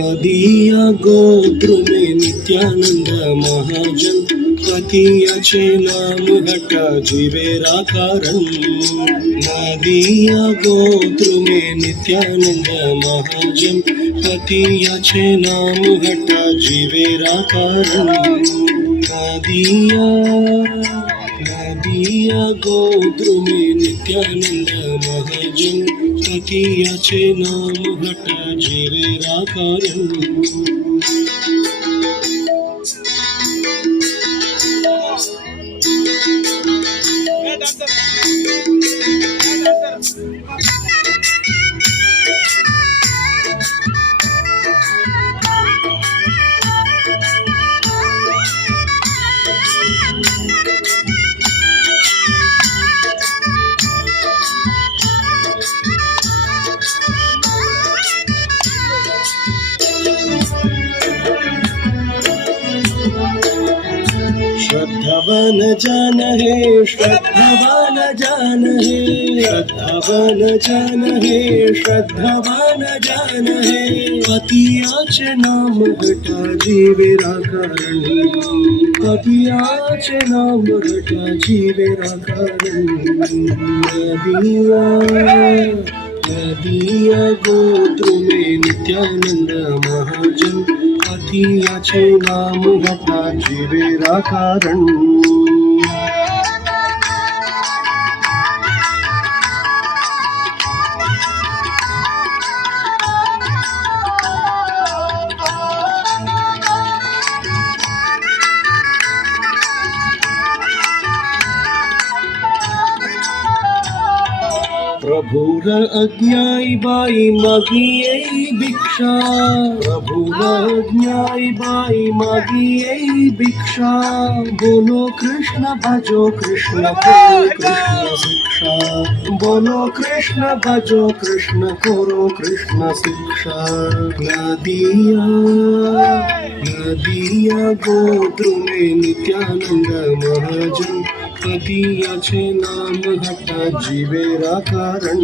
नदिया गोत्र में नित्यानंद महाजन पतियाचे नाम घटा जीवेरा कारण नदिया गोत्र में नित्यानंद महाजन पतियाचे नाम घटा जीवेरा कारण नदिया गोत्र में नित्यानंद महाजन पतियाचे नाम घटा जीवेरा कारण श्रद्धावान जान है श्रद्धावान जान है श्रद्धावान जान है श्रद्धावान जान है पतियाचे नाम घटा जीवेरा कारण पतियाचे नाम घटा जीवेरा कारण नदिया गोत्र में नित्यानंद महाजन पतियाचे नाम घटा जीवेरा कारण प्रभुर अज्ञाई बाई मागिये भिक्षा प्रभुर अज्ञाई बाई मागिये भिक्षा बोलो कृष्ण भजो कृष्ण करो कृष्ण शिक्षा बोलो कृष्ण भजो कृष्ण करो कृष्ण शिक्षा नदिया गोत्र में नित्यानंद महाजन पतियाचे नाम घटा जीवेरा कारण